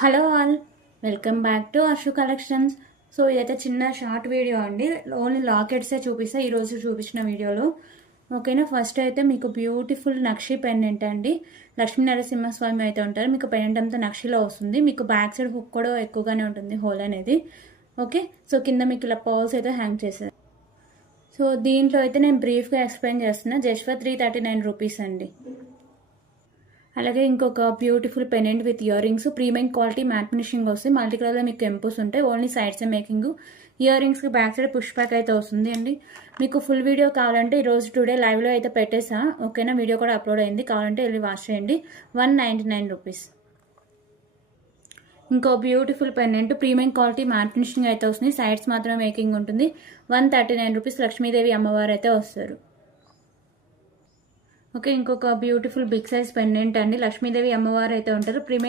Hello all, welcome back to Ashu collections. So ఇదైతే చిన్న short video అండి. ఓన్లీ లాకెట్సే చూపిస్తా ఈరోజు చూపించిన వీడియోలో. ఓకేనా. ఫస్ట్ అయితే మీకు బ్యూటిఫుల్ నక్షి పెండెంట్ అండి. లక్ష్మీ నరసింహస్వామి అయితే ఉంటారు. మీకు పెండెంట్ అంతా నక్షిలో వస్తుంది. మీకు బ్యాక్ సైడ్ హుక్ కూడా ఎక్కువగానే ఉంటుంది, హోల్ అనేది. ఓకే. సో కింద మీకు ఇలా పర్ల్స్ అయితే హ్యాంగ్ చేశారు. సో దీంట్లో అయితే నేను బ్రీఫ్గా ఎక్స్ప్లెయిన్ చేస్తున్నా. జస్ట్ ఫర్ 339 రూపీస్ అండి. అలాగే ఇంకొక beautiful pendant with ear rings, premium quality matte finishing వస్తుంది. మల్టీ కలర్లో మీకు ఎంపోస్ ఉంటాయి. Only sides making. ఇయర్ రింగ్స్కి బ్యాక్ సైడ్ పుష్ బ్యాక్ అయితే వస్తుంది అండి. మీకు ఫుల్ వీడియో కావాలంటే ఈరోజు టుడే లైవ్లో అయితే పెట్టేసా. ఓకేనా. వీడియో కూడా అప్లోడ్ అయింది, కావాలంటే వెళ్ళి వాచ్ చేయండి. 199 రూపీస్. ఇంకో beautiful pendant premium quality matte finishing అయితే వస్తుంది. సైడ్స్ మాత్రమే మేకింగ్ ఉంటుంది. 139 రూపీస్. లక్ష్మీదేవి అమ్మవారు అయితే వస్తారు. ఓకే. ఇంకొక బ్యూటిఫుల్ బిగ్ సైజ్ పెండెంట్ అండి. లక్ష్మీదేవి అమ్మవారు అయితే ఉంటారు. ప్రీమియం